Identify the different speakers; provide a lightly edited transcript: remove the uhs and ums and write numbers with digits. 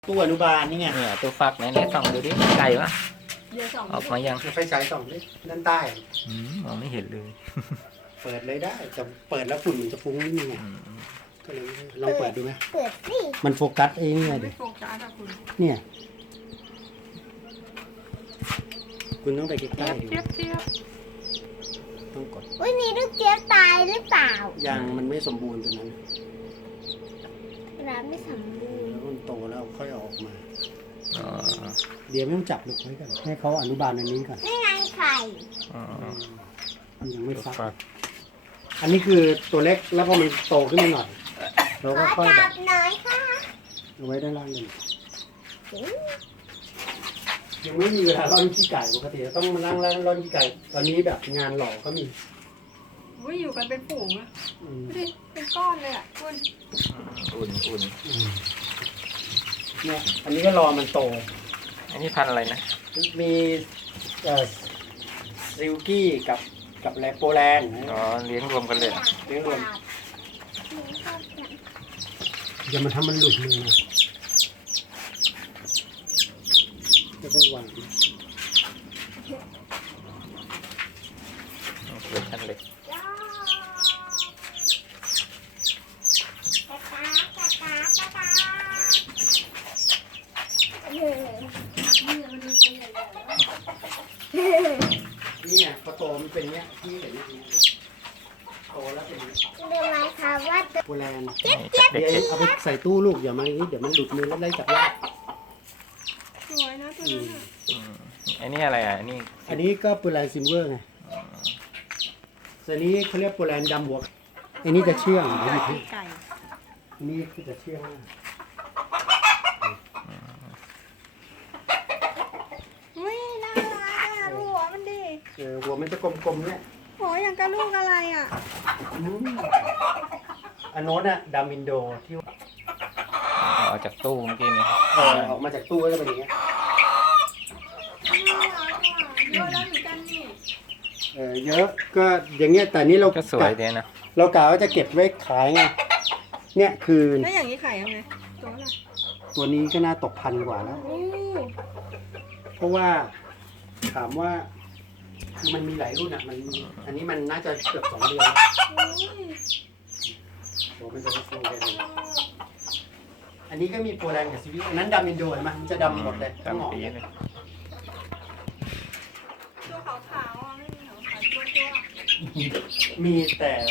Speaker 1: ตู้อนุบาลนี่ไง
Speaker 2: เนี่ยตัวฟักไหนส่องดูดิไก่ปะออกมายัง
Speaker 1: ไฟฉายส่องดิด้านใต้
Speaker 2: มองไม่เห็นเลย
Speaker 1: เปิดเลยได้แต่เปิดแล้วฝุ่นมันจะฟุ้งนิดนึงก็เลยลองเปิดดูไหม
Speaker 3: เปิดสิ
Speaker 1: มันโฟกัสเองไงดิเนี่ยคุณต้องไปใกล้ๆดูต้องกด
Speaker 3: วันนี้ลูกเจี๊ยบตายหรือเปล่า
Speaker 1: ยังมันไม่สมบูรณ์ตัวนั้น
Speaker 3: ร้านไม่สมบูรณ์
Speaker 1: แล้วมันโตแล้วค่อยออกมาเดี๋ยวไม่ต้องจับลูกไว้ก่อนให้เขาอนุบาลในนี้ก่อน
Speaker 3: นี่ไงไข่
Speaker 1: มันยังไม่ฟักอันนี้คือตัวเล็กแล้วพอมันโตขึ้นมาหน่อยเราก็ค่อย
Speaker 3: จับหน่อยค่ะ
Speaker 1: เอาไว้ด้านล่างเลยยังไม่มีเวลาร่อนขี้ไก่ปกติต้องมานั่งร่อนขี้ไก่ตอนนี้แบบงานหล่อก็มี
Speaker 4: อยู่กันเป็นฝูงอะดูดิเป็นก้อนเลยอ่ะคุณ
Speaker 2: อุ่น
Speaker 1: เนี่ยอันนี้ก็รอมันโต
Speaker 2: อันนี้พันอะไรนะ
Speaker 1: มีซิลกี้กับแลโปแลนด์
Speaker 2: อ๋อเลี้ยงรวมกันเลย
Speaker 1: เลี้ยงรวมอย่ามาทำมันหลุดมือนะจะต้องวาง
Speaker 2: เลี้ยงกันเลย
Speaker 1: นี่ไงพอโตมันเป็นเนี้ยที่เห็นนี่โตแล้วเป็น
Speaker 3: ดูไหมคะว่า
Speaker 1: โปแลนด์เดี๋ยวเอาไปใส่ตู้ลูกอย่ามาอย่างนี้เดี๋ยวมันหลุดมือแล้วไล่จับยาก
Speaker 4: สวยนะตัวนั้น
Speaker 2: อันนี้อะไรอ่ะอัน
Speaker 1: นี้ก็โปแลนด์ซิลเวอร์ไงส่วนนี้เขาเรียกโปแลนด์ดำหัวอันนี้จะเชื่องอันนี้คือจะเชื่องหัวมันจะกลมๆเนี่ย
Speaker 4: หัวอย่างกระลูกอะไรอ่ะ
Speaker 1: อันโน้นอะดามินโดที่
Speaker 2: ออกจากตู้เมื่อกี้นี้
Speaker 1: ออกมาจากตู้ก็จะเป็นอย่างเงี้ย
Speaker 4: เยอะแล้วเหมือนกันนี่
Speaker 1: เยอะก็อย่างเงี้ยแต่นี้เรา
Speaker 2: ก็สวยดีนะ
Speaker 1: เรากะว่าจะเก็บไว้ขายไงเนี่ยคือ
Speaker 4: แล้วอย่างนี้ขายยังไง
Speaker 1: ตัวนี้ก็น่าตก1,000 กว่าแล้วเพราะว่าถามว่าคือมันมีหลายรุ่นอ่ะมันอันนี้มันน่าจะเกือบ2 เดือนโอ้มันจะฟูเลยอันนี้ก็มีโปแลนด์กับซิวิอันนั้นดำอินโดเห็นไหมมันจะดำหมดเลยทั้งหมด
Speaker 4: ตัวขาวๆไม่มีขาวตัว
Speaker 1: มีแต่